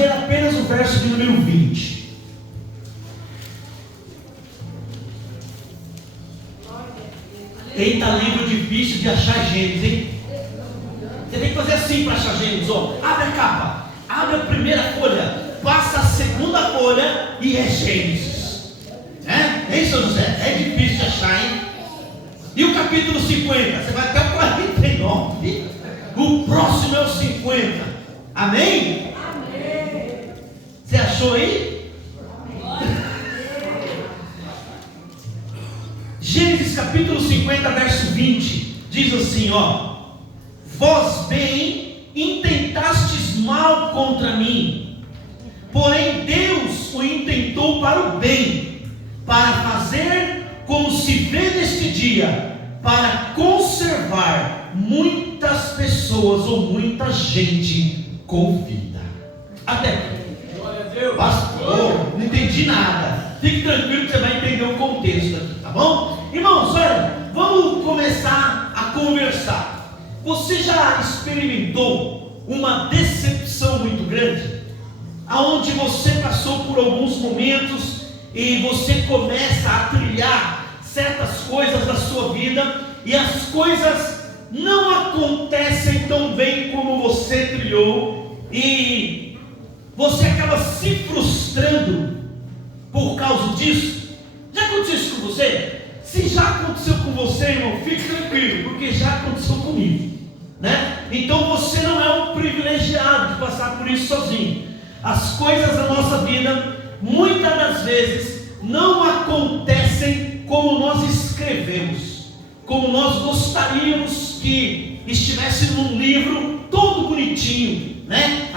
ler apenas o verso de número 20. Eita, livro difícil de achar Gênesis, hein? Você tem que fazer assim para achar Gênesis, ó. Abre a capa, abre a primeira folha, passa a segunda folha e é Gênesis. Hein, São José? É difícil de achar, hein? E o capítulo 50? Você vai até o 49. O próximo é o 50. Amém? Amém. Você achou aí? Gênesis capítulo 50, verso 20. Diz assim, ó: vós bem intentastes mal contra mim, porém Deus o intentou para o bem, para fazer como se vê neste dia, para conservar muitas pessoas ou muita gente com vida. Até aqui. Pastor, não entendi nada. Fique tranquilo que você vai entender o contexto aqui, tá bom? Irmãos, olha, vamos começar a conversar. Você já experimentou uma decepção muito grande? Aonde você passou por alguns momentos e você começa a trilhar certas coisas da sua vida e as coisas não acontecem tão bem como você trilhou e você acaba se frustrando por causa disso. Já aconteceu isso com você? Se já aconteceu com você, irmão, fique tranquilo, porque já aconteceu comigo, né? Então você não é um privilegiado de passar por isso sozinho. As coisas da nossa vida, muitas das vezes, não acontecem como nós escrevemos, como nós gostaríamos que estivesse num livro todo bonitinho, né?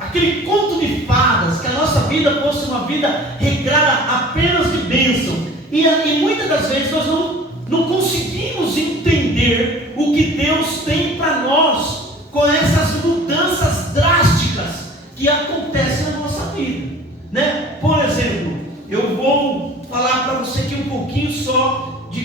Aquele conto de fadas, que a nossa vida fosse uma vida regrada apenas de bênção. E muitas das vezes nós não conseguimos entender o que Deus tem para nós com essas mudanças drásticas que acontecem na nossa vida, né? Por exemplo, eu vou falar para você aqui um pouquinho só de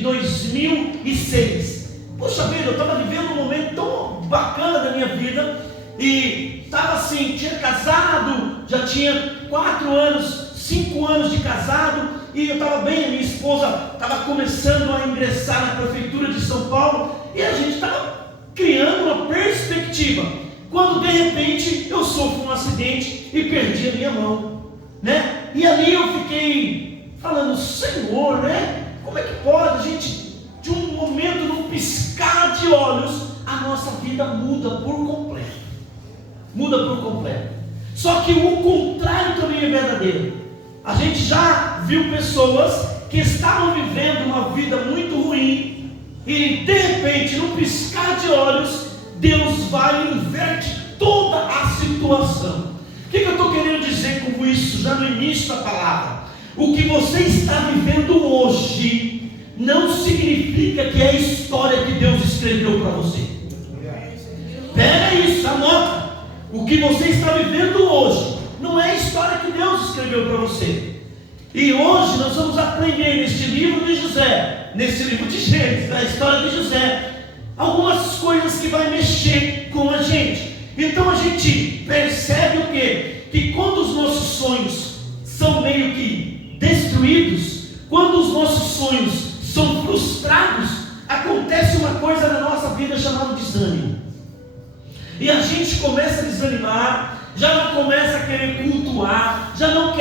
2006. Poxa vida, eu estava vivendo um momento tão bacana da minha vida e estava assim, tinha casado, já tinha 4 anos, 5 anos de casado, e eu estava bem, a minha esposa estava começando a ingressar na prefeitura de São Paulo, e a gente estava criando uma perspectiva, quando de repente eu sofro um acidente e perdi a minha mão, né? E ali eu fiquei falando, Senhor, né? Como é que pode a gente, de um momento, num piscar de olhos, a nossa vida muda por completo. Muda por completo. Só que o contrário também é verdadeiro. A gente já viu pessoas que estavam vivendo uma vida muito ruim e de repente, num piscar de olhos, Deus vai e inverte toda a situação. O que eu estou querendo dizer com isso, já no início da palavra? O que você está vivendo hoje não significa que é a história que Deus escreveu para você. Pega isso, anota. O que você está vivendo hoje não é a história que Deus escreveu para você. E hoje nós vamos aprender neste livro de José, nesse livro de Gênesis, na história de José, algumas coisas que vai mexer com a gente. Então a gente percebe o quê? Que quando os nossos sonhos são meio que destruídos, quando os nossos sonhos são frustrados, acontece uma coisa na nossa vida chamada desânimo. E a gente começa a desanimar, já não começa a querer cultuar, já não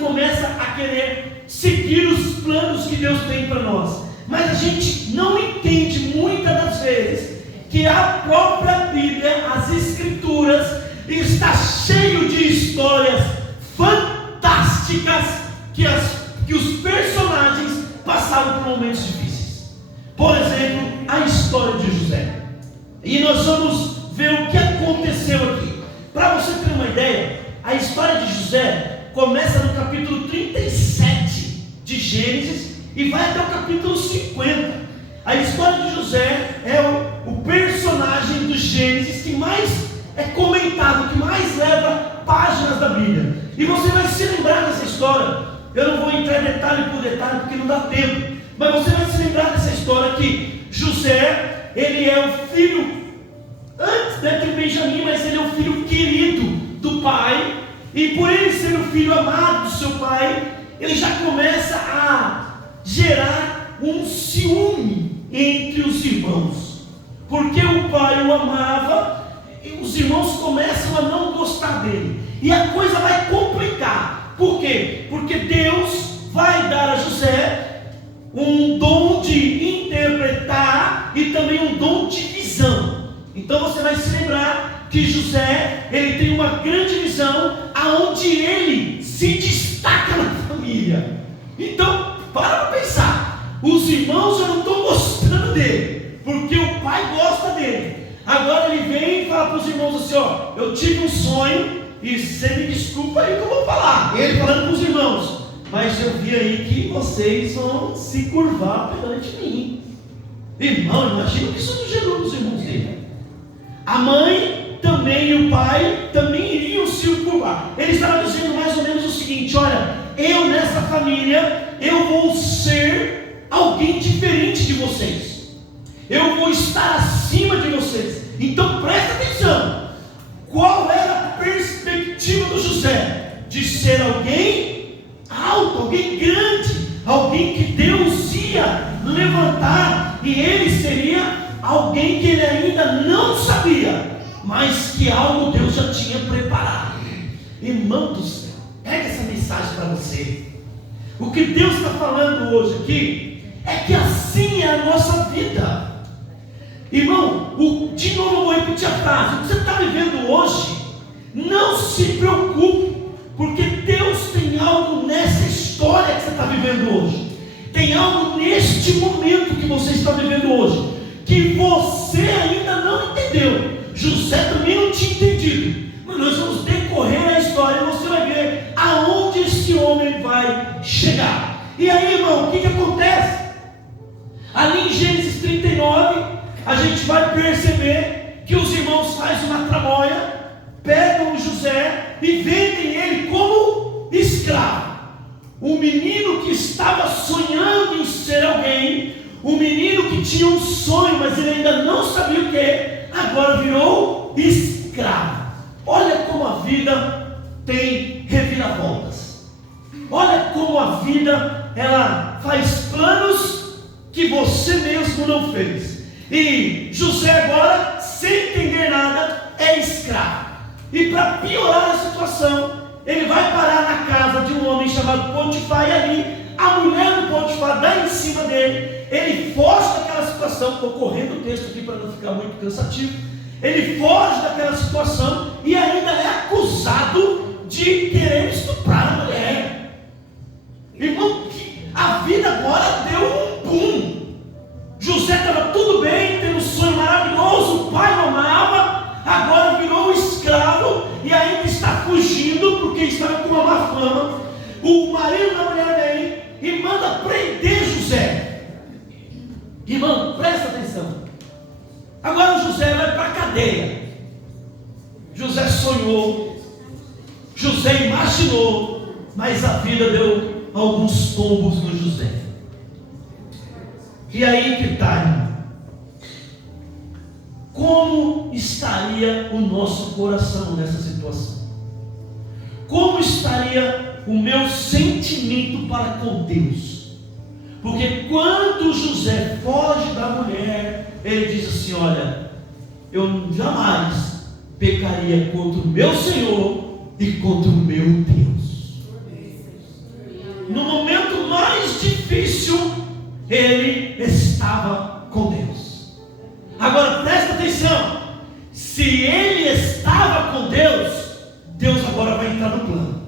começa a querer seguir os planos que Deus tem para nós. Mas a gente não entende muitas das vezes que a própria Bíblia, as Escrituras, está cheio de histórias fantásticas que os personagens passaram por momentos difíceis. Por exemplo, a história de José. E nós vamos ver o que aconteceu aqui. Para você ter uma ideia, a história de José começa no capítulo 37 de Gênesis e vai até o capítulo 50. A história de José é o personagem do Gênesis que mais é comentado, que mais leva páginas da Bíblia. E você vai se lembrar dessa história. Eu não vou entrar detalhe por detalhe porque não dá tempo, mas você vai se lembrar dessa história que José, ele é o filho, antes de Benjamim, mas ele é o filho querido do pai. E por ele ser o filho amado do seu pai, ele já começa a gerar um ciúme entre os irmãos. Porque o pai o amava, e os irmãos começam a não gostar dele. E a coisa vai complicar. Por quê? Porque Deus vai dar a José um dom de interpretar e também um dom de visão. Então você vai se lembrar que José, ele tem uma grande visão, aonde ele se destaca na família. Então, para pensar, os irmãos já não estão gostando dele, porque o pai gosta dele. Agora ele vem e fala para os irmãos assim: ó, eu tive um sonho, e você me desculpa aí que eu vou falar. Ele falando para os irmãos: mas eu vi aí que vocês vão se curvar perante mim. Irmão, imagina que isso não gerou nos irmãos dele. A mãe também e o pai também iriam se curvar. Ele estava dizendo mais ou menos o seguinte: olha, eu nessa família, eu vou ser alguém diferente de vocês. Eu vou estar acima de vocês. Então presta atenção. Qual era a perspectiva do José? De ser alguém alto, alguém grande, alguém que Deus ia levantar, e ele seria alguém que ele ainda não sabia, mas que algo Deus já tinha preparado. Irmão do céu, pega essa mensagem para você. O que Deus está falando hoje aqui é que assim é a nossa vida. Irmão, de novo eu vou repetir a frase: o que você está vivendo hoje, não se preocupe, porque Deus tem algo nessa história que você está vivendo hoje. Tem algo neste momento que você está vivendo hoje, que você ainda não entendeu. José também não tinha entendido, mas nós vamos decorrer a história e você vai ver aonde esse homem vai chegar. E aí, irmão, o que acontece? Ali em Gênesis 39, a gente vai perceber que os irmãos fazem uma tramóia, pegam o José e vendem ele como escravo. O menino que estava sonhando em ser alguém, o menino que tinha um sonho, mas ele ainda não sabia o que, agora virou escravo. Olha como a vida tem reviravoltas. Olha como a vida, ela faz planos que você mesmo não fez. E José agora, sem entender nada, é escravo. E para piorar a situação, ele vai parar na casa de um homem chamado Potifar, e ali a mulher do Potifar dá em cima dele. Ele foge daquela situação. Estou correndo o texto aqui para não ficar muito cansativo. Ele foge daquela situação e ainda é acusado de querer estuprar a mulher. Irmão, a vida agora deu um boom. José estava tudo bem, tendo um sonho maravilhoso, o pai o amava, agora virou um escravo e ainda está fugindo porque estava com uma má fama. O marido da mulher vem e manda prender José. Irmão, presta atenção. Agora o José vai para a cadeia. José sonhou, José imaginou, mas a vida deu alguns tombos no José. E aí que está, irmão. Como estaria o nosso coração nessa situação? Como estaria o meu sentimento para com Deus? Porque quando José foge da mulher, ele diz assim: olha, eu jamais pecaria contra o meu Senhor e contra o meu Deus. No momento mais difícil, ele estava com Deus. Agora presta atenção: se ele estava com Deus, Deus agora vai entrar no plano.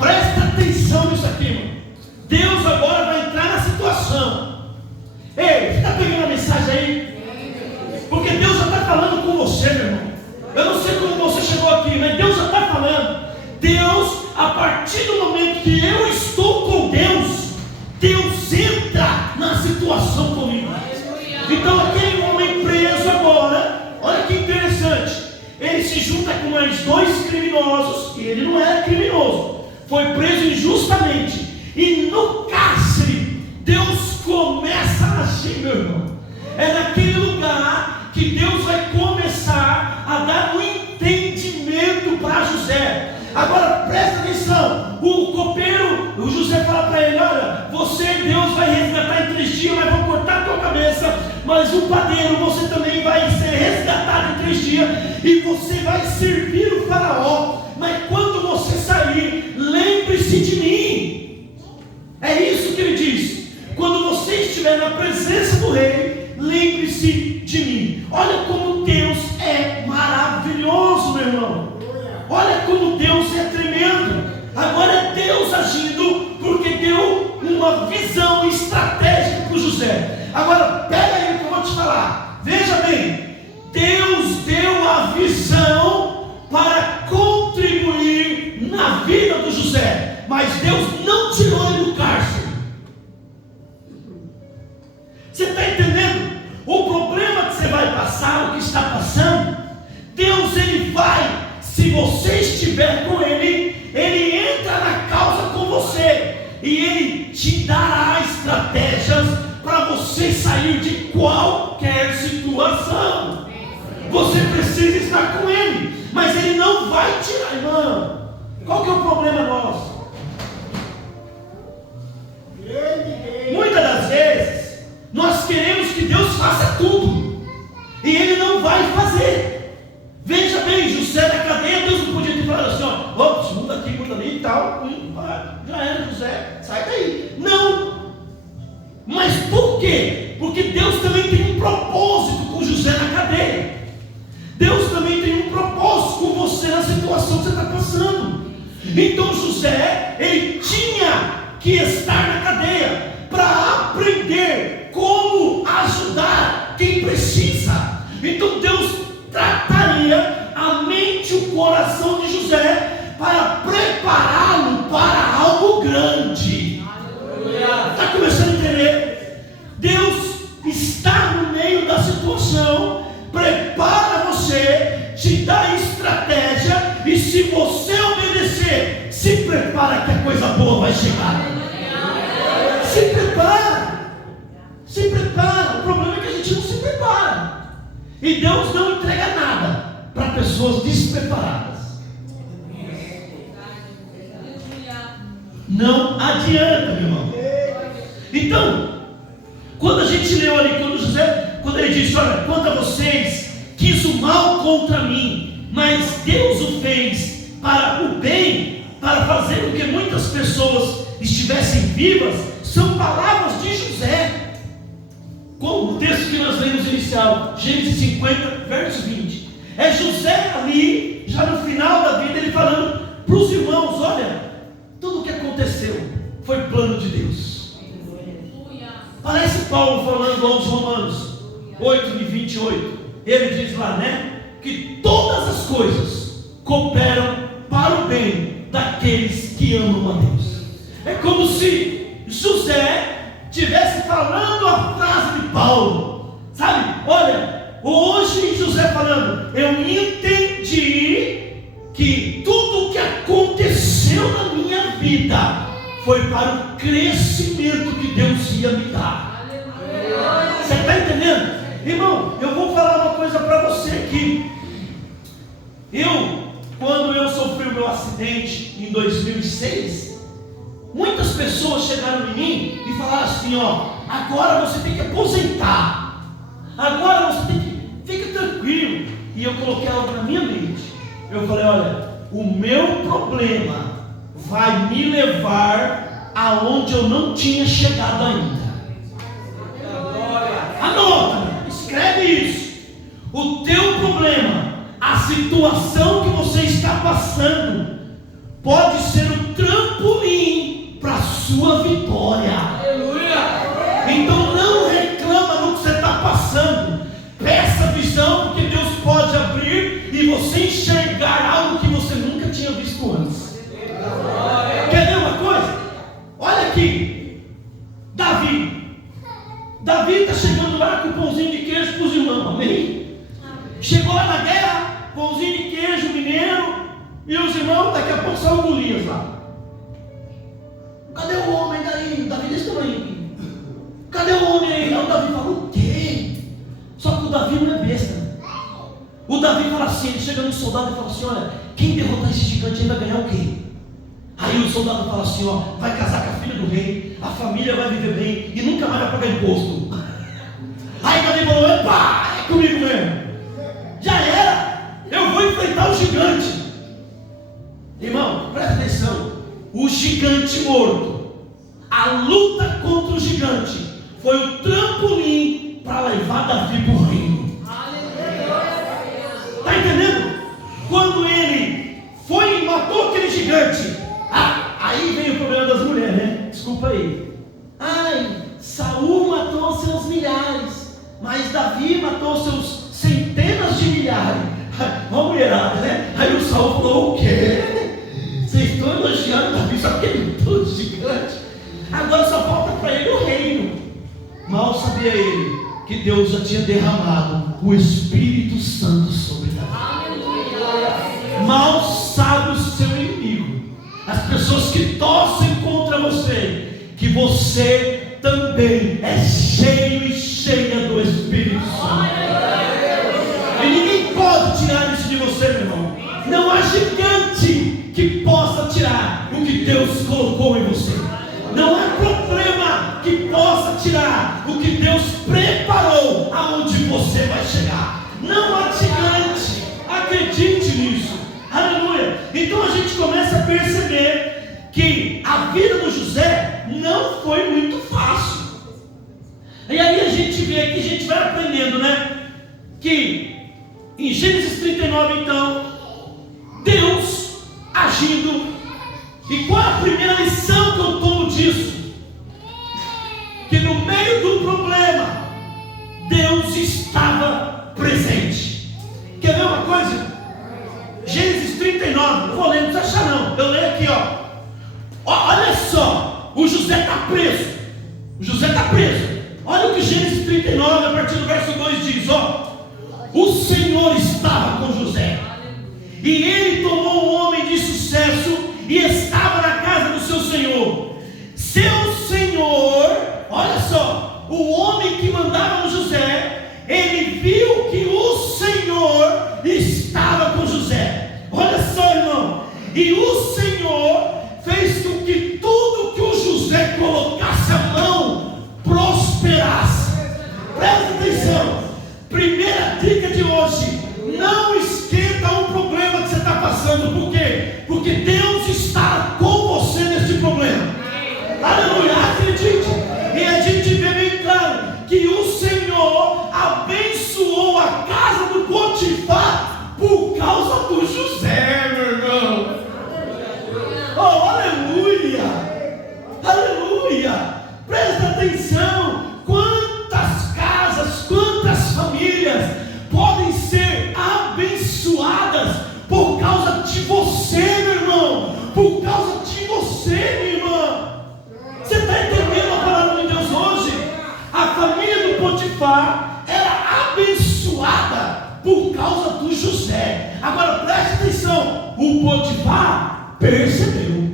Presta atenção nisso aqui, irmão. Deus agora vai entrar na situação. Ei, você está pegando a mensagem aí? Porque Deus já está falando com você, meu irmão. Eu não sei como você chegou aqui, mas Deus já está falando. Deus, a partir do momento que eu estou com Deus, Deus entra na situação comigo. Então aquele homem preso agora, olha que interessante, ele se junta com mais dois criminosos, e ele não era criminoso, foi preso injustamente, e no cárcere Deus começa a agir, meu irmão. É naquele lugar que Deus vai começar a dar um entendimento Agora presta atenção, o copeiro, o José fala para ele: olha, você, Deus vai resgatar em 3 dias, mas vão cortar a tua cabeça. Mas o padeiro, você também vai ser resgatado em 3 dias, e você vai servir o faraó. Mas quando você sair, lembre-se de mim. É isso que ele diz: quando você estiver na presença do rei, lembre-se de mim. Olha como Deus é maravilhoso, meu irmão. Olha como Deus é tremendo. Agora é Deus agindo, porque deu uma visão estratégica para o José. Agora pega aí que eu vou te falar. Veja bem, Deus deu a visão para contribuir na vida do José, mas Deus não tirou ele do cárcere. Você está entendendo? O problema que você vai passar, o que está passando, Deus ele vai, se você estiver com ele, ele entra na causa com você, e ele te dará estratégias para você sair de qualquer situação. Você precisa estar com ele, mas ele não vai tirar, irmão. Qual que é o problema nosso? Muitas das vezes nós queremos que Deus faça tudo, e ele não vai fazer. Veja bem, José na cadeia, Deus não podia ter falado assim: ó, ops, muda aqui, muda ali e tal, já era, José, sai daí. Não. Mas por quê? Porque Deus também tem um propósito com José na cadeia. Deus também tem um propósito com você na situação que você está passando. Então José, ele tinha que estar na cadeia para aprender como ajudar quem precisa. Então Deus trataria a mente e o coração de José para prepará-lo para algo grande. Está começando a entender? Deus está no meio da situação, prepara você, te dá estratégia, e se você obedecer, se prepara que a coisa boa vai chegar. Se prepara, se prepara. O problema é que a gente não se prepara, e Deus não entrega nada para pessoas despreparadas. Não adianta, meu irmão. Então, quando a gente leu ali, quando ele disse: olha, quanto a vocês, quis o mal contra mim, mas Deus o fez para o bem, para fazer com que muitas pessoas estivessem vivas, são palavras de José. Como o texto que nós lemos inicial, Gênesis 50, verso 20. É José ali, já no final da vida, ele falando para os irmãos: olha, tudo o que aconteceu foi plano de Deus. Parece Paulo falando aos Romanos 8 e 28. Ele diz lá, né, que todas as coisas cooperam para o bem daqueles que amam a Deus. É como se José estivesse falando a frase de Paulo, sabe? Olha, hoje José falando: eu entendi que tudo o que aconteceu na minha vida foi para o crescimento que Deus ia me dar. Você está entendendo? Irmão, eu vou falar uma coisa para você aqui. Quando eu sofri o meu acidente em 2006, muitas pessoas chegaram em mim e falaram assim: ó, agora você tem que aposentar, agora você tem que, fica tranquilo. E eu coloquei algo na minha mente. Eu falei: olha, o meu problema vai me levar aonde eu não tinha chegado ainda. Anota, escreve isso. O teu problema, a situação que você está passando, pode ser um trampolim para a sua vitória. Aleluia. Então não reclama do que você está passando. Peça visão, porque Deus pode abrir e você enxergar algo que você nunca tinha visto antes. Quer ver uma coisa? Olha aqui, Davi está chegando lá com pãozinho de queijo para os irmãos, amém? Chegou lá na guerra, pãozinho de queijo mineiro, e os irmãos, daqui a pouco são Golias lá. Cadê o homem daí? Davi desse tamanho. Cadê o homem aí? Não, o Davi falou: o quê? Só que o Davi não é besta. O Davi fala assim, ele chega num soldado e fala assim, olha, quem derrotar esse gigante aí vai ganhar o quê? Aí o soldado fala assim, ó, vai casar com a filha do rei, a família vai viver bem e nunca mais vai pagar imposto. Aí Davi falou, epa, é comigo mesmo. Já era, eu vou enfrentar o gigante. Irmão, presta atenção, o gigante morto, a luta contra o gigante foi o trampolim para levar Davi para o reino. Está entendendo? Quando ele foi e matou aquele gigante, aí vem o problema das mulheres, né? Desculpa aí. Ai, Saul matou seus milhares, mas Davi matou seus centenas de milhares. Uma mulherada, né? Aí o Saul falou, o quê? Vocês estão elogiando Davi só porque ele matou o gigante? Agora só falta para ele o reino. Mal sabia ele que Deus já tinha derramado o Espírito Santo sobre Davi. Mal sabe o seu inimigo, as pessoas que torcem contra você, que você também é cheio e cheia do Espírito Santo. E ninguém pode tirar isso de você, meu irmão. Não há gigante que possa tirar o que Deus colocou em você. Não há problema que possa tirar o que Deus preparou aonde você vai chegar. Não há gigante. Acredite nisso. Aleluia. Então a gente começa a perceber que a vida do José não foi muito fácil. E aí a gente vê aqui, a gente vai aprendendo, né? Que em Gênesis 39, então, Deus agindo. E qual é a primeira lição que eu tomo disso? Que no meio do problema, Deus estava presente. Quer ver uma coisa? Gênesis 39, não vou ler, não precisa achar não. Eu leio aqui, ó. Olha só, o José está preso. O José está preso. Olha o que Gênesis 39, a partir do verso 2 diz, ó. O Senhor estava com José, e ele tomou um homem de sucesso e estava na casa do seu senhor. Seu senhor, olha só, o homem que mandava no José, ele viu que o Senhor estava com José. Olha só, irmão, e o Senhor fez com que tudo que o José colocasse a mão prosperasse. Presta atenção. Primeira dica de hoje: não esquenta um problema que você está passando. Por quê? Porque Deus está com você neste problema. Aleluia, acredite. E a gente vê bem claro que o Senhor abençoou a casa do Potifar por causa do José, meu irmão. Oh, aleluia, aleluia. Presta atenção. Quantas casas, quantas famílias podem ser abençoadas por causa de você, meu irmão, por causa de você, minha irmã. Você está entendendo a palavra de Deus hoje? A família do Potifar era abençoada por causa do José. Agora preste atenção, o Potifar percebeu.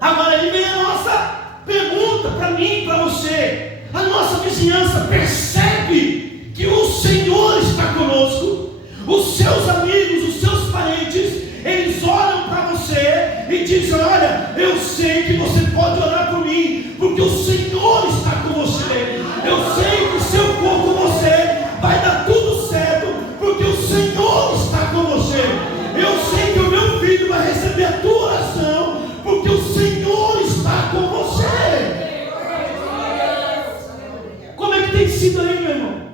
Agora aí vem a nossa pergunta para mim e para você. A nossa vizinhança percebe que o Senhor está conosco. Os seus amigos, os seus parentes, eles olham para você e dizem: olha, eu sei que você pode orar por mim, porque o Senhor está com você. Eu sei que se eu for com você, vai dar tudo certo, porque o Senhor está com você. Eu sei que o meu filho vai receber a tua oração, porque o Senhor está com você. Como é que tem sido aí, meu irmão?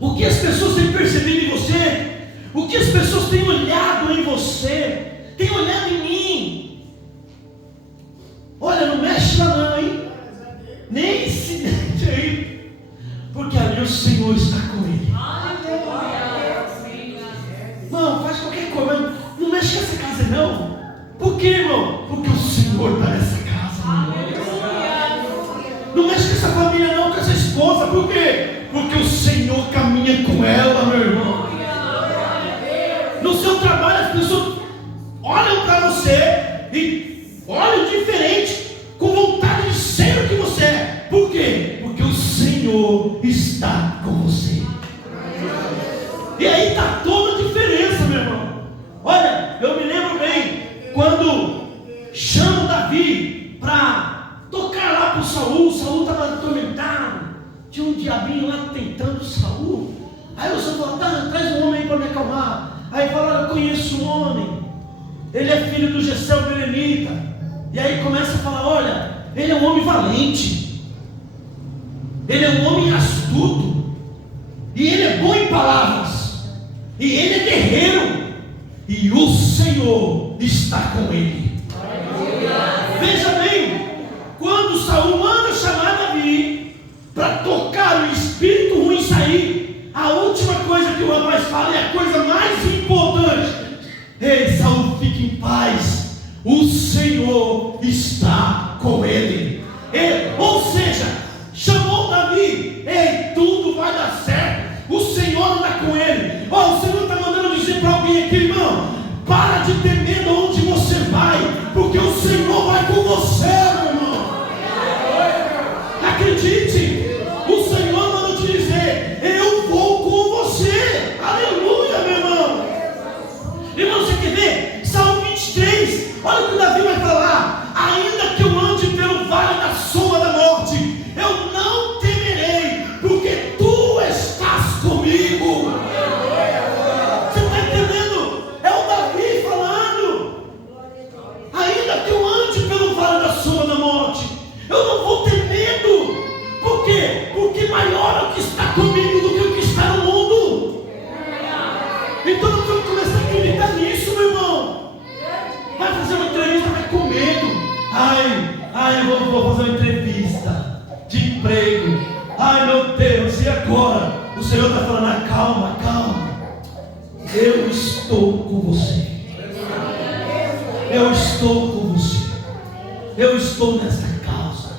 O que as pessoas têm percebido em você? O que as pessoas têm olhado em você? Têm olhado em mim? Olha, não mexe lá não, hein? Nem se mete aí, porque ali o Senhor está com ele. Não, faz qualquer coisa, mas não mexe com essa casa não. Por quê, irmão? Porque o Senhor está nessa casa. Não mexe com essa família não, com essa esposa. Por quê? Porque o Senhor caminha com ela, meu irmão. No seu trabalho as pessoas olham para você e olham diferente, com vontade de ser o que você é. Por quê? está com você. E aí está toda a diferença, meu irmão. Olha, eu me lembro bem quando chamam Davi para tocar lá para o Saul. Saul estava atormentado, tinha um diabinho lá tentando Saul. Aí o Saul falou: tá, traz um homem aí para me acalmar. Aí falaram: eu conheço um homem, ele é filho do Jessé o Belemita. E aí começa a falar: olha, ele é um homem valente, ele é um homem astuto, e ele é bom em palavras, e ele é guerreiro, e o Senhor está com ele. Veja bem, quando Saul manda chamar Davi para tocar o espírito ruim sair, a última coisa que o rapaz fala é a coisa mais importante: ei, Saul, fique em paz, o Senhor está com ele. Ou seja, chamou Davi: ei, tudo vai dar certo, o Senhor está com ele. O Senhor está mandando dizer para alguém aqui: irmão, para de ter medo onde você vai, porque o Senhor vai com você, meu irmão. Acredite, o Senhor mandou te dizer: eu vou com você. Aleluia, meu irmão. Irmão, você quer ver? Salmo 23, olha o que Davi vai falar: ainda que eu ande pelo vale da sombra da morte, eu não temerei, porque tu estás comigo. Você está entendendo? É o Davi falando: ainda que eu ande pelo vale da sombra da morte, eu não vou ter medo. Por quê? Porque maior é o que está comigo do que o que está no mundo. Então nós vamos começar a acreditar nisso, meu irmão. Vai fazer uma entrevista, vai com medo. Eu vou fazer uma entrevista de emprego. Ai, meu Deus, e agora? O Senhor está falando: calma, calma. Eu estou com você. Eu estou com você. Eu estou nessa causa.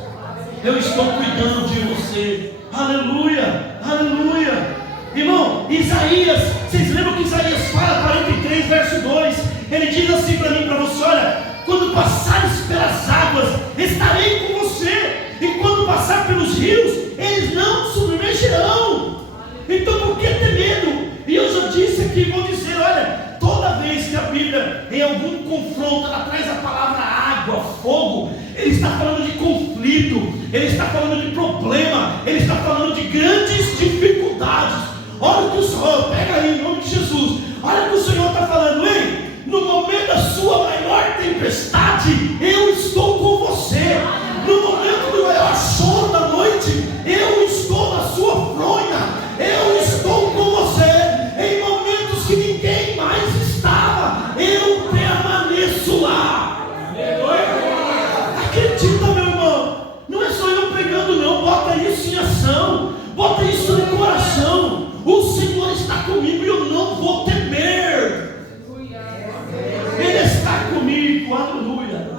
Eu estou cuidando de você. Aleluia, aleluia. Irmão, Isaías, vocês lembram que Isaías fala, 43, verso 2? Ele diz assim para mim e para você: olha, quando passares pelas águas, estarei com você, e quando passar pelos rios, eles não te submergirão. Então por que ter medo? E eu já disse aqui, vou dizer: olha, toda vez que a Bíblia, em algum confronto, ela traz a palavra água, fogo, ele está falando de conflito, ele está falando de problema, ele está falando de grandes dificuldades. Olha o que o Senhor, pega aí em nome de Jesus, olha o que o Senhor está falando: ei, no momento da sua maior tempestade, eu estou com você. No momento do maior choro da noite, eu estou na sua fronha, eu estou com você. Em momentos que ninguém mais estava, eu permaneço lá. Acredita, meu irmão, não é só eu pregando não, bota isso em ação, bota isso no coração. O Senhor está comigo e eu não vou temer. Ele está comigo, aleluia.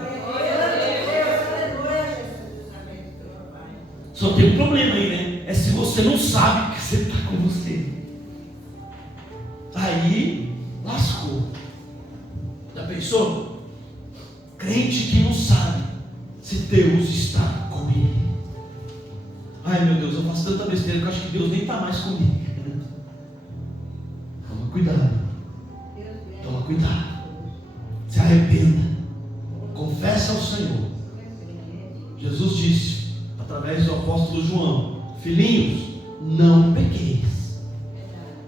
Só tem um problema aí, né? É se você não sabe que você está com você. Aí lascou. Já pensou? Crente que não sabe se Deus está comigo. Ai, meu Deus, eu faço tanta besteira que eu acho que Deus nem está mais comigo. Toma cuidado. Toma cuidado. Se arrependa. Confessa ao Senhor. Jesus disse, através do apóstolo João: filhinhos, não pequeis.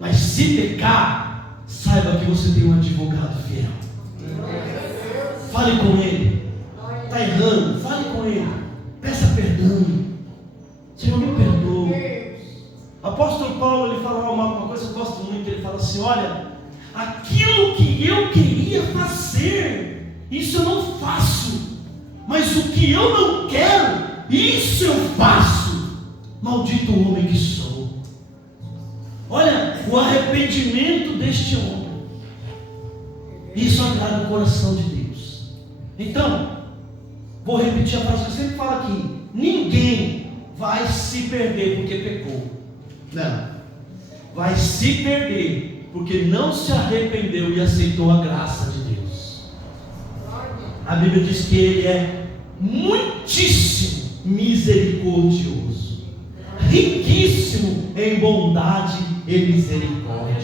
Mas se pecar, saiba que você tem um advogado fiel. Fale com ele. Está errando, fale com ele. Peça perdão. Senhor, me perdoa. O apóstolo Paulo, ele fala uma coisa que eu gosto muito. Ele fala assim: olha, aquilo que eu queria fazer, isso eu não faço, mas o que eu não quero, isso eu faço. Maldito o homem que sou. Olha o arrependimento deste homem. Isso agrada o coração de Deus. Então, vou repetir a frase que eu sempre falo aqui: ninguém vai se perder porque pecou. Não. Vai se perder porque não se arrependeu e aceitou a graça de Deus. A Bíblia diz que Ele é muitíssimo misericordioso, riquíssimo riquíssimo em bondade e misericórdia.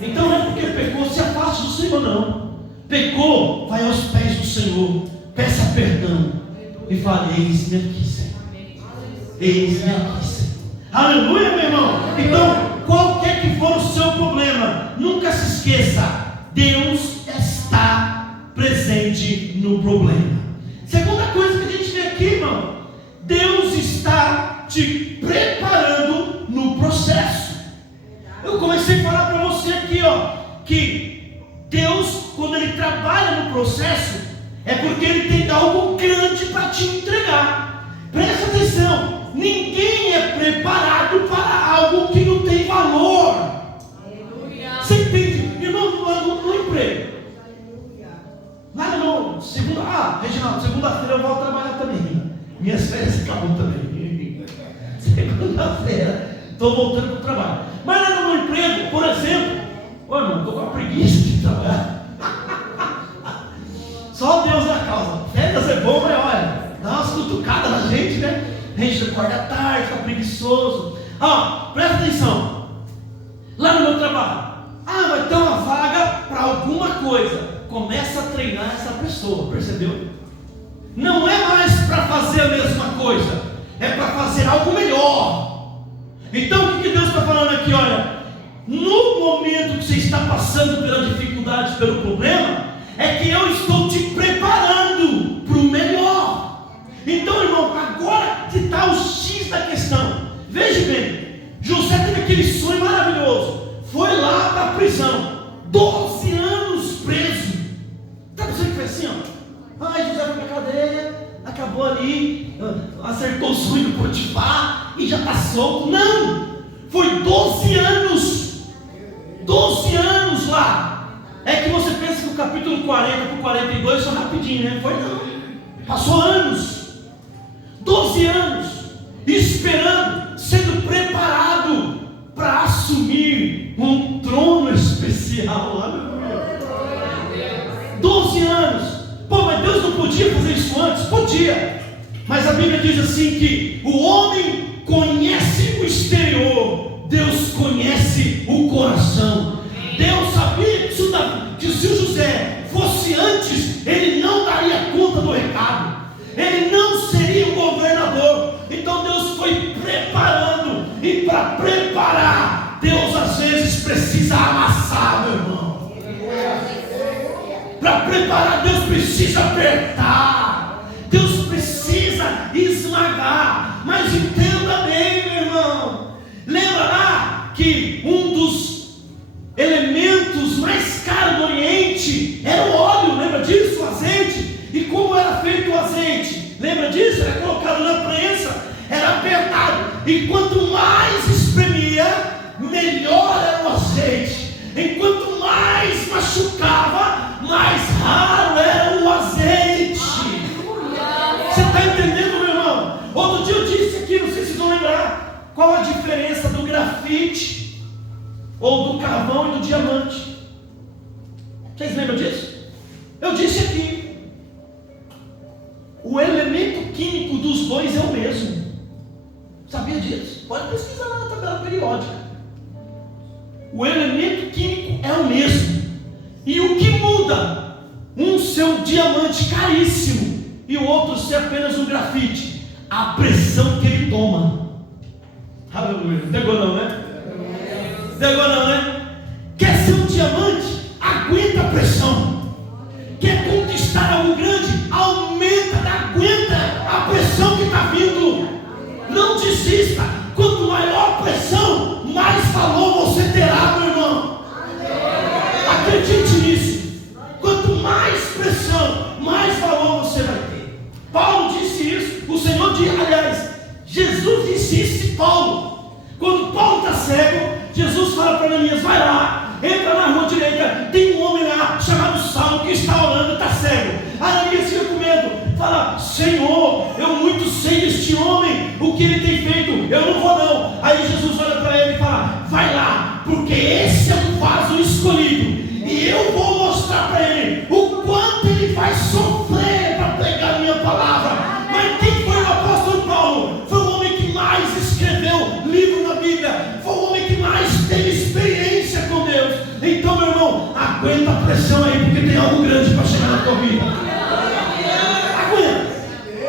Então não é porque pecou, se afaste do Senhor, não. Pecou, vai aos pés do Senhor, peça perdão e fale: eis-me aqui, Senhor. Eis-me aqui, Senhor. Aleluia, meu irmão. Então, qualquer que for o seu problema, nunca se esqueça: Deus está presente no problema. Segunda coisa que a gente vê aqui, irmão: Deus está te preparando no processo. Eu comecei a falar para você aqui, que Deus, quando Ele trabalha no processo, é porque Ele tem algo grande para te entregar. Presta atenção: ninguém é preparado para algo que não tem valor. Você entende? Irmão, no emprego. Lá no Reginaldo, segunda-feira eu volto trabalhar também. Minhas férias acabam também. Segunda-feira estou voltando para o trabalho. Mas lá no meu emprego, por exemplo, irmão, estou com a preguiça de trabalhar. Só Deus na causa. Férias é bom, mas olha, dá umas cutucadas na gente, né? A gente acorda tarde, fica preguiçoso. Presta atenção. Lá no meu trabalho, vai ter uma vaga para alguma coisa. Começa a treinar essa pessoa, percebeu? Não é mais para fazer a mesma coisa, é para fazer algo melhor. Então o que Deus está falando aqui? Olha, no momento que você está passando pela dificuldade, pelo problema, é que eu estou te preparando para o melhor. Então, irmão, agora que está o X da questão. Veja bem, José teve aquele sonho maravilhoso, foi lá para a prisão, 12 anos preso. Está pensando que foi assim, José foi para a cadeia, acabou ali, acertou o sonho do Potifar e já está solto. Não, foi 12 anos. 12 anos lá. É que você pensa que o capítulo 40 para o 42 foi rapidinho, né? Foi não, passou anos. 12 anos esperando, sendo preparado para assumir um trono especial. Aleluia. 12 anos. Mas Deus não podia fazer isso antes? Podia. Mas a Bíblia diz assim que o homem conhece o exterior, Deus conhece o coração. Deus sabia que se o José fosse antes, ele não daria conta do recado, ele não seria o governador. Então Deus foi preparando, e para preparar, Deus às vezes precisa amassar, meu irmão. Para preparar, Deus precisa apertar, Deus precisa esmagar. Mas entenda bem, meu irmão, lembra lá que um dos elementos mais caros do Oriente era o óleo, lembra disso? O azeite. E como era feito o azeite? Lembra disso? Era colocado na prensa, era apertado, e quanto mais espremia, melhor era o azeite. Enquanto mais machucava, mais raro era o azeite. Você está entendendo, meu irmão? Outro dia eu disse aqui, não sei se vocês vão lembrar, qual a diferença do grafite ou do carvão e do diamante. Vocês lembram disso? Eu disse aqui, o elemento químico dos dois é o mesmo. Sabia disso? Pode pesquisar lá na tabela periódica. O elemento químico é o mesmo. E o que muda? Um ser um diamante caríssimo e o outro ser apenas um grafite. A pressão que ele toma. Aleluia. Pegou não, né? Pegou não, né? Quer ser um diamante? Aguenta a pressão. Quer conquistar algo grande? Aguenta a pressão que está vindo. Não desista. Quanto maior a pressão, mais valor você terá, meu irmão. Acredite nisso. Quanto mais pressão, mais valor você vai ter. Paulo disse isso. O Senhor disse, aliás, Jesus disse isso. Paulo, quando Paulo está cego, Jesus fala para Ananias: vai lá, entra na rua direita, tem um homem lá chamado Saulo que está orando e está cego. Ananias fica com medo, fala: Senhor, eu muito sei deste homem, o que ele tem feito, eu não vou não. Aí Jesus olha para ele e fala: vai lá, porque esse é um vaso escolhido, e eu vou mostrar para ele o quanto ele vai sofrer para pregar a minha palavra. Mas quem foi o apóstolo Paulo? Foi o homem que mais escreveu livro na Bíblia. atenção aí, porque tem algo grande para chegar na tua vida.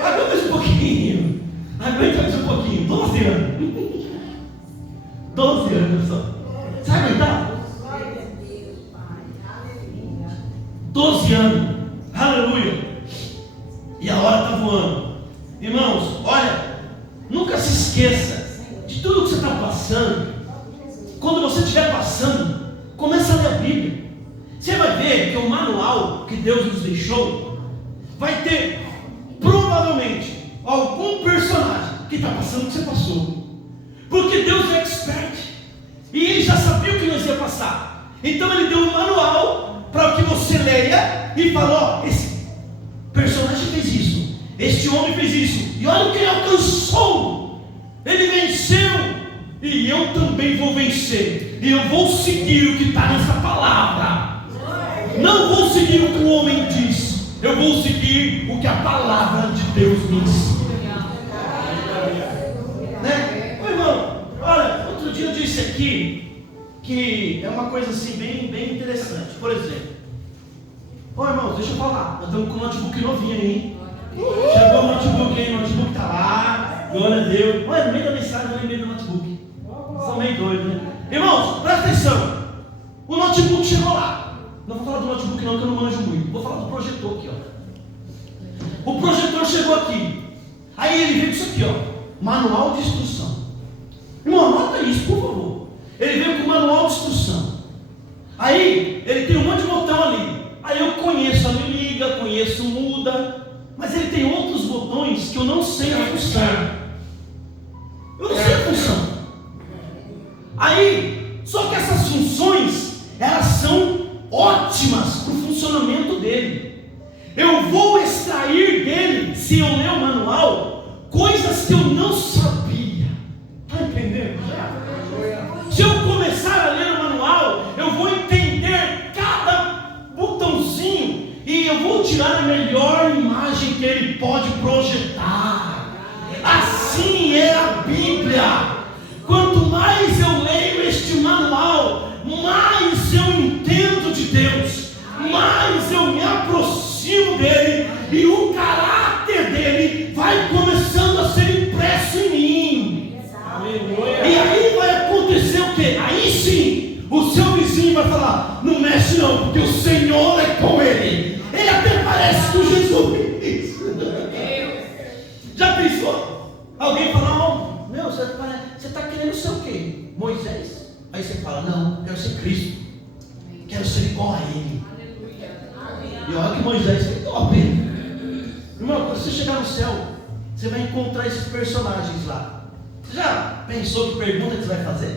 Aguenta mais um pouquinho. Aguenta mais um pouquinho. 12 anos. 12 anos só. Você vai aguentar? 12 anos. Aleluia. E a hora está voando. Irmãos, olha, nunca se esqueça de tudo que você está passando. Quando você estiver passando, começa a ler a Bíblia. Você vai ver que o manual que Deus nos deixou vai ter provavelmente algum personagem que está passando o que você passou. Porque Deus é expert. E Ele já sabia o que nós ia passar. Então Ele deu um manual para que você leia e fale: ó, esse personagem fez isso, este homem fez isso, e olha o que ele alcançou. Ele venceu. E eu também vou vencer. E eu vou seguir o que está nessa palavra. Não vou seguir o que o homem diz. Eu vou seguir o que a palavra de Deus me ensina. Né? Ô irmão, olha, outro dia eu disse aqui que é uma coisa assim bem interessante. Por exemplo, ô irmão, deixa eu falar. Nós estamos com um notebook novinho aí, hein? Chegou o notebook aí, o notebook está lá. Glória a Deus. Olha, no meio da mensagem eu lembrei do notebook. São meio doidos, né? Irmãos, presta atenção. O notebook chegou lá. Não vou falar do notebook não, que eu não manjo muito. Vou falar do projetor aqui, ó. O projetor chegou aqui. Aí ele veio com isso aqui, ó. Manual de instrução. Irmão, anota isso, por favor. Ele veio com o manual de instrução. Aí, ele tem um monte de botão ali. Aí eu conheço a liga, conheço o muda. Mas ele tem outros botões que eu não sei a função. Eu não sei a função. Aí, só que essas funções, elas são ótimas para o funcionamento dele. Eu vou extrair dele, se eu ler o manual, coisas que eu não sabia. Está entendendo? Se eu começar a ler o manual, eu vou entender cada botãozinho e eu vou tirar a melhor imagem que ele pode projetar. Assim é a Bíblia. Quanto mais eu leio este manual, mais eu entendo de Deus, mais eu me aproximo dele, e o caráter dele vai começando a ser impresso em mim. E aí vai acontecer o quê? Aí sim, o seu vizinho vai falar: não mexe não, porque o Senhor é com ele. Ele até parece com Jesus. Já pensou? Alguém fala: oh, meu, você está querendo ser o quê? Moisés? Aí você fala: não, quero ser Cristo, quero ser igual a ele. E olha que Moisés foi top, hein? Irmão, quando você chegar no céu, você vai encontrar esses personagens lá. Você já pensou que pergunta que você vai fazer?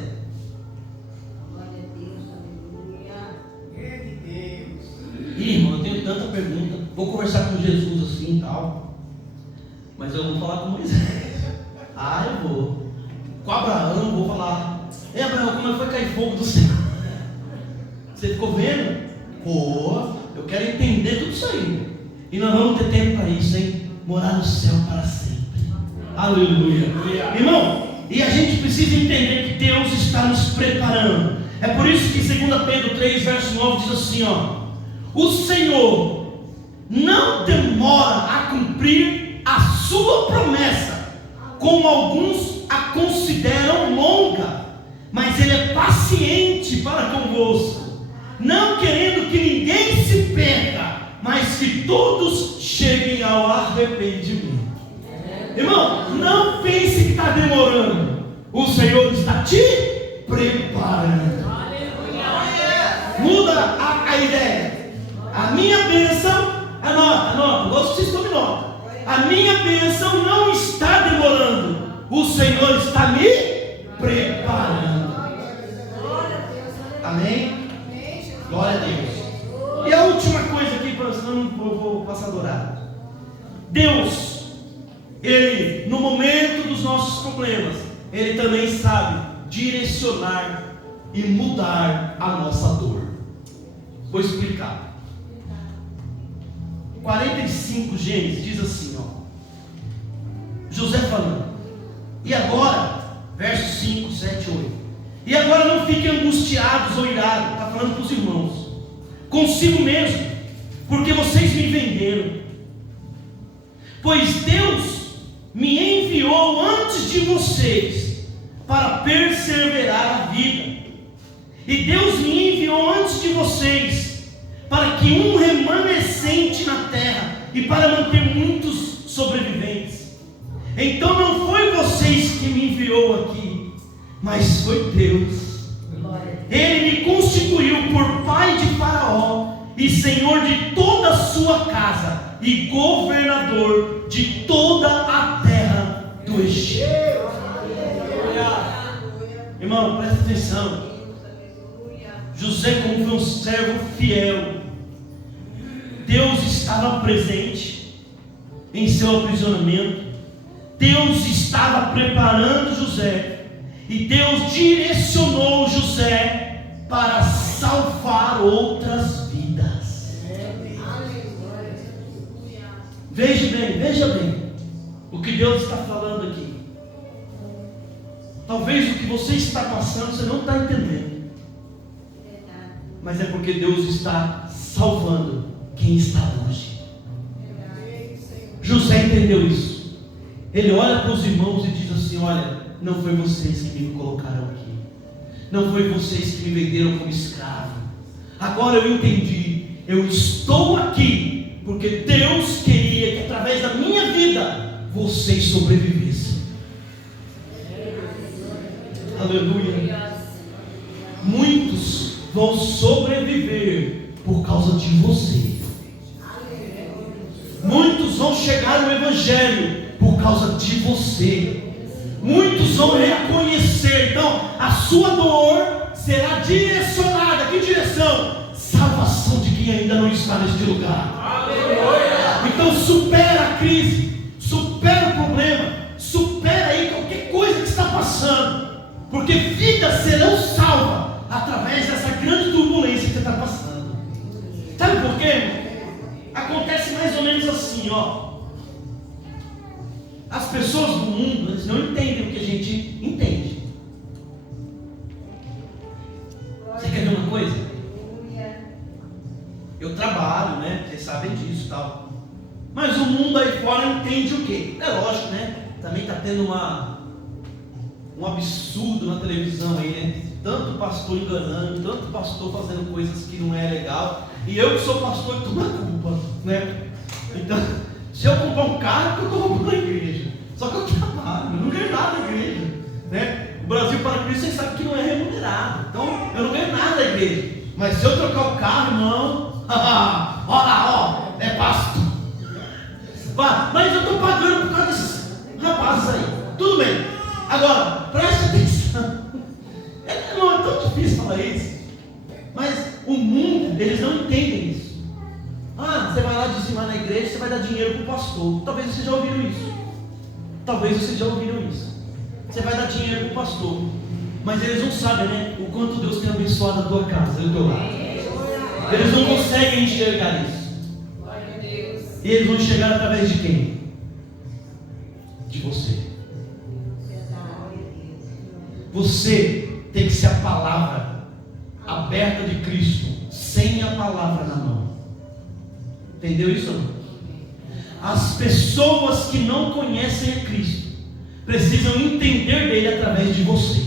Ih, irmão, eu tenho tanta pergunta. Vou conversar com Jesus assim e tal, mas eu vou falar com Moisés. Ah, eu vou. Com Abraão, vou falar: ei, Abraão, como é que foi cair fogo do céu? Você ficou vendo? Pô, eu quero entender tudo isso aí. E nós vamos ter tempo para isso, hein? Morar no céu para sempre. Aleluia. Irmão, e a gente precisa entender que Deus está nos preparando. É por isso que 2 Pedro 3, verso 9 diz assim, ó: o Senhor não demora a cumprir a sua promessa, como alguns a consideram longa, mas Ele é paciente para convosco, não querendo que ninguém se perca, mas que todos cheguem ao arrependimento. Irmão, não pense que está demorando. O Senhor está te preparando. Muda a ideia. A minha bênção, anota, gosto que vocês tomem nota. A minha bênção não está demorando. O Senhor está me preparando. Amém? Glória a Deus. E a última coisa aqui, senão eu vou passar do horário. Deus, Ele, no momento dos nossos problemas, Ele também sabe direcionar e mudar a nossa dor. Vou explicar. 45 Gênesis diz assim, ó: José falando. E agora, versos 5, 7, 8. E agora não fiquem angustiados ou irados. Está falando para os irmãos. consigo mesmo, porque vocês me venderam. Pois Deus me enviou antes de vocês para perseverar a vida. E Deus me enviou antes de vocês para que um remanescente na terra e para manter muitos sobreviventes. Então não foi vocês que me enviou aqui, mas foi Deus. Ele me constituiu por pai de Faraó e senhor de toda a sua casa e governador de toda a terra do Egito. Irmão, presta atenção. José, como foi um servo fiel, Deus estava presente em seu aprisionamento. Deus estava preparando José, e Deus direcionou José para salvar outras vidas. Veja bem o que Deus está falando aqui. Talvez o que você está passando você não está entendendo, mas é porque Deus está salvando quem está longe. José entendeu isso. Ele olha para os irmãos e diz assim: olha, não foi vocês que me colocaram aqui, não foi vocês que me venderam como escravo. Agora eu entendi, eu estou aqui porque Deus queria que através da minha vida vocês sobrevivessem. Aleluia. Muitos vão sobreviver por causa de você. Muitos vão chegar no Evangelho por causa de você. Muitos vão reconhecer. Então a sua dor será direcionada. Que direção? Salvação de quem ainda não está neste lugar. Aleluia. Então supera a crise, supera o problema, supera aí qualquer coisa que está passando, porque vidas serão salvas através dessa grande turbulência que você está passando. Sabe por quê? Acontece mais ou menos assim, ó. As pessoas do mundo, eles não entendem o que a gente entende. Você quer ver uma coisa? Eu trabalho, né? Vocês sabem disso e tal. Mas o mundo aí fora entende o quê? É lógico, né? Também está tendo um absurdo na televisão aí, né? Tanto pastor enganando, tanto pastor fazendo coisas que não é legal. E eu que sou pastor estou na culpa, né? Então, se eu comprar um carro, eu estou roubando a igreja. Só que eu trabalho, eu não ganho nada da igreja, né? O Brasil para Cristo, vocês sabem que não é remunerado. Então, eu não ganho nada da igreja. Mas se eu trocar o carro, irmão, olha lá, ó, é pastor. Mas eu estou pagando por causa desses rapazes aí. Tudo bem. Agora, preste atenção. Não é tão difícil falar isso. Mas o mundo, eles não entendem isso. Você vai lá dizimar na igreja, você vai dar dinheiro para o pastor. Talvez vocês já ouviram isso. Você vai dar dinheiro para o pastor. Mas eles não sabem, né? O quanto Deus tem abençoado a tua casa, o teu lar. Eles não conseguem enxergar isso. E eles vão enxergar através de quem? De você. Você tem que ser a palavra aberta de Cristo, sem a palavra na mão. Entendeu isso ou não? As pessoas que não conhecem a Cristo precisam entender dele através de você,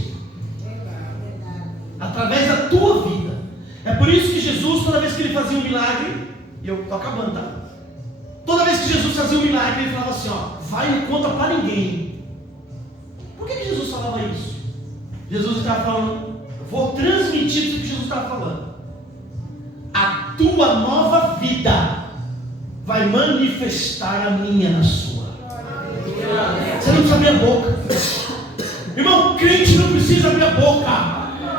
através da tua vida. É por isso que Jesus, toda vez que ele fazia um milagre, e eu estou acabando, tá? Toda vez que Jesus fazia um milagre, ele falava assim, ó, vai e não conta para ninguém. Por que Jesus falava isso? Jesus estava falando, vou transmitir tudo que Jesus estava falando. A tua nova vida vai manifestar a minha na sua. Você não precisa abrir a boca. Irmão, crente não precisa abrir a boca.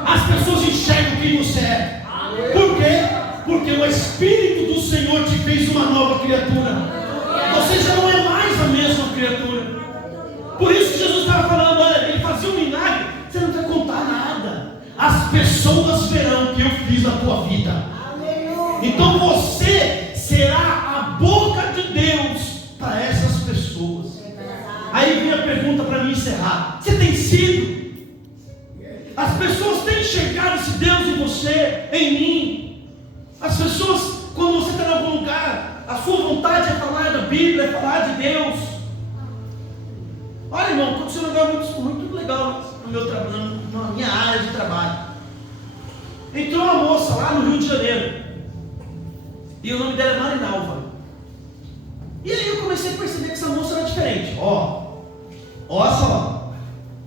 As pessoas enxergam quem você é. Por quê? Porque o Espírito do Senhor te fez uma nova criatura. Você já não é mais a mesma criatura. Por isso que Jesus estava falando, olha, ele fazia um milagre, você não precisa contar nada. As pessoas verão que eu fiz na tua vida. Então você será a boca de Deus para essas pessoas. Aí vem a pergunta para mim encerrar. Você tem sido? As pessoas têm enxergado esse Deus em você, em mim. As pessoas, quando você está em algum lugar, a sua vontade é falar da Bíblia, é falar de Deus. Olha, irmão, aconteceu um negócio muito legal no meu trabalho, na minha área de trabalho. Entrou uma moça lá no Rio de Janeiro, e o nome dela é Marinalva. E aí eu comecei a perceber que essa moça era diferente. Ó só,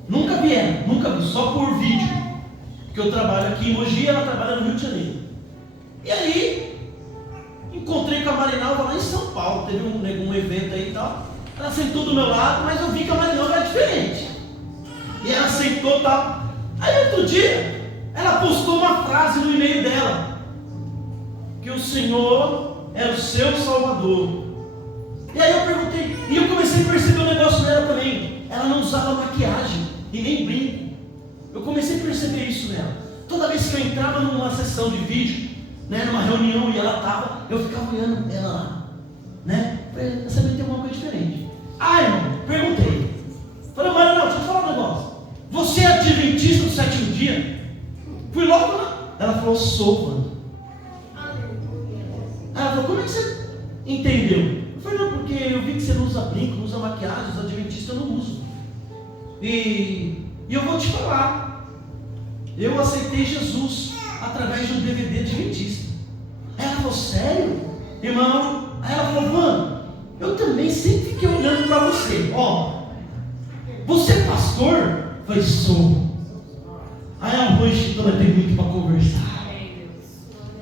nunca vi ela, nunca vi, só por vídeo. Porque eu trabalho aqui em Mogi e ela trabalha no Rio de Janeiro. E aí, encontrei com a Marinalva lá em São Paulo, teve um evento aí e tal. Ela sentou do meu lado, mas eu vi que a Marinalva era diferente. E ela sentou e tal. Aí outro dia, ela postou uma frase no e-mail dela, que o Senhor é o seu Salvador. E aí eu perguntei, e eu comecei a perceber o negócio dela também. Ela não usava maquiagem e nem brinco. Eu comecei a perceber isso nela. Toda vez que eu entrava numa sessão de vídeo, né, numa reunião e ela estava, eu ficava olhando ela lá, né? Falei, essa menina tem alguma coisa diferente. Ah, irmão, perguntei. Falei, Maria, deixa eu falar um negócio. Você é adventista do sétimo dia? Fui logo lá. Ela falou, sou, mano. Ela falou, como é que você entendeu? Eu falei, não, porque eu vi que você não usa brinco, não usa maquiagem, os adventistas eu não uso. E eu vou te falar, eu aceitei Jesus através de um DVD adventista. Aí ela falou, sério? Irmão? Aí ela falou, mano, eu também sempre fiquei olhando para você. Ó, você é pastor? Eu falei, sou. Aí a noite toda tem muito para conversar.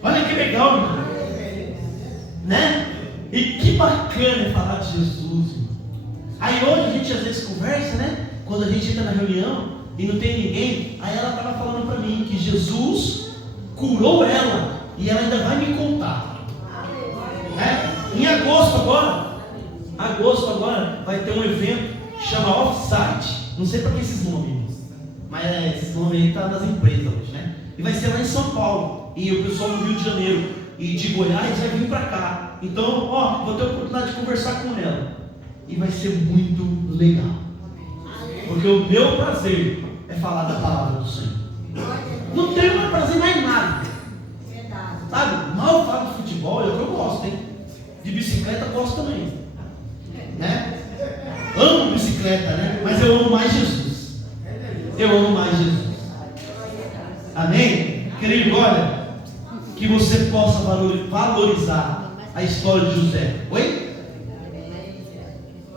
Olha que legal, irmão. Né? E que bacana é falar de Jesus, irmão. Aí hoje a gente às vezes conversa, né? Quando a gente entra na reunião e não tem ninguém, aí ela estava falando para mim que Jesus curou ela e ela ainda vai me contar. Em agosto agora vai ter um evento que chama Offsite. Não sei para que esses nomes, mas esses nomes aí estão nas empresas hoje, né? E vai ser lá em São Paulo, e o pessoal do Rio de Janeiro e de Goiás vai vir para cá. Então, vou ter a oportunidade de conversar com ela e vai ser muito legal, porque o meu prazer é falar da palavra do Senhor. Não tenho mais prazer mais nada. Sabe? Mal falo de futebol, é o que eu gosto, hein? De bicicleta gosto também. Né? Amo bicicleta, né? Mas eu amo mais Jesus. Eu amo mais Jesus. Amém? Querido, olha, que você possa valorizar a história de José. Oi?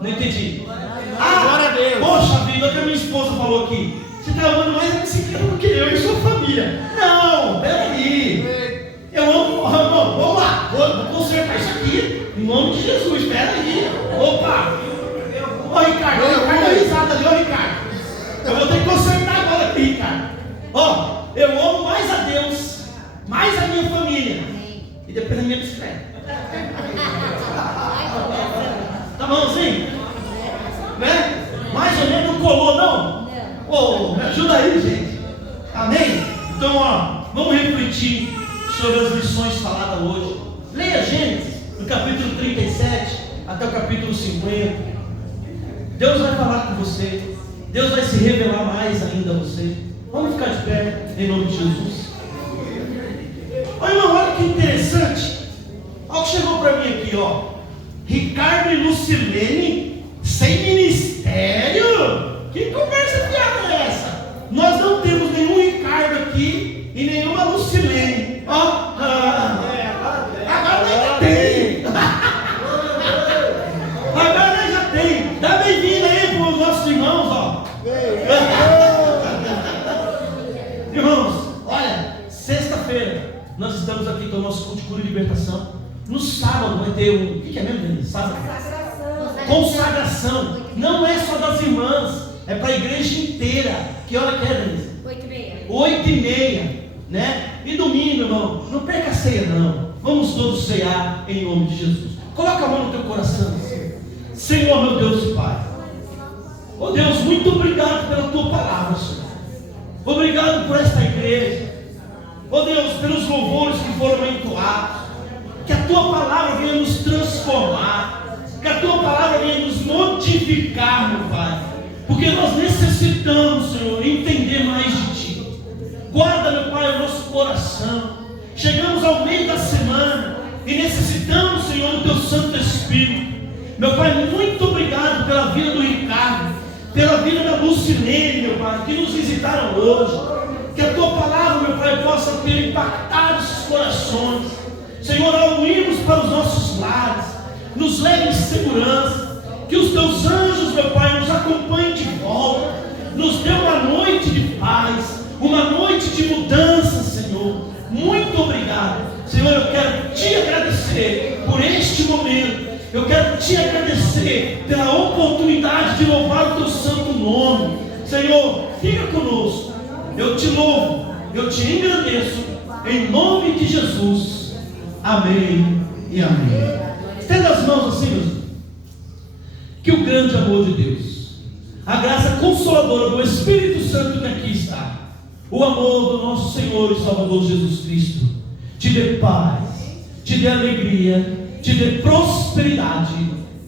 Não entendi. Glória a Deus. Poxa vida, o que a minha esposa falou aqui. Você está amando mais a bicicleta do que eu e sua família. Não, peraí. Eu amo, vamos lá, vou consertar isso aqui, em nome de Jesus, peraí. Opa! Ô Ricardo, dá risada ali, ô Ricardo. Eu vou ter que consertar agora aqui, Ricardo. Eu amo mais a Deus, mais a minha família, e depois a minha bicicleta. Tá bom assim? Né? Mais ou menos não colou, não? Me ajuda aí, gente. Amém? Então, vamos refletir sobre as lições faladas hoje. Leia Gênesis, do capítulo 37 até o capítulo 50. Deus vai falar com você. Deus vai se revelar mais ainda a você. Vamos ficar de pé, em nome de Jesus. Olha, irmão, olha que interessante. Olha o que chegou para mim aqui, Ricardo e Lucilene sem ministério? Que conversa fiada é essa? Nós não temos nenhum Ricardo aqui e nenhuma Lucilene. Agora nós já tem. Agora nós já tem. Dá bem-vindo aí para os nossos irmãos, Irmãos, olha, sexta-feira nós estamos aqui com o nosso culto de cura e libertação. No sábado vai ter o que é mesmo, Denise? Sábado? Consagração. Não é só das irmãs, é para a igreja inteira. Que hora que é, Denise? 8h30. 8h30, né? E domingo, irmão, não perca a ceia, não. Vamos todos ceiar em nome de Jesus. Coloca a mão no teu coração. Senhor, meu Deus e Pai. Deus, muito obrigado pela tua palavra, Senhor. Obrigado por esta igreja. Deus, pelos louvores que foram entoados. Que a tua palavra venha nos transformar. Que a tua palavra venha nos modificar, meu Pai. Porque nós necessitamos, Senhor, entender mais de ti. Guarda, meu Pai, o nosso coração. chegamos ao meio da semana e necessitamos, Senhor, do Teu Santo Espírito. Meu Pai, muito obrigado pela vida do Ricardo, pela vida da Lucilene, meu Pai, que nos visitaram hoje. Que a Tua palavra, meu Pai, possa ter impactado esses corações. Senhor, ao irmos para os nossos lares, nos leve em segurança. Que os Teus anjos, meu Pai, nos acompanhem de volta. Nos dê uma noite de paz, uma noite de mudança, Senhor. Muito obrigado. Senhor, eu quero Te agradecer por este momento. Eu quero Te agradecer pela oportunidade de louvar o Teu santo nome. Senhor, fica conosco. Eu Te louvo, eu Te engrandeço, em nome de Jesus. Amém e amém. Estenda as mãos assim, meus irmãos. Que o grande amor de Deus, a graça consoladora do Espírito Santo que aqui está, o amor do nosso Senhor e Salvador Jesus Cristo, te dê paz, te dê alegria, te dê prosperidade,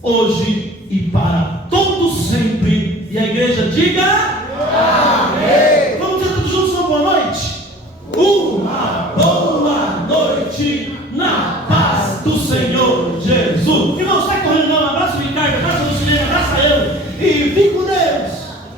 hoje e para todo sempre. E a igreja diga: amém.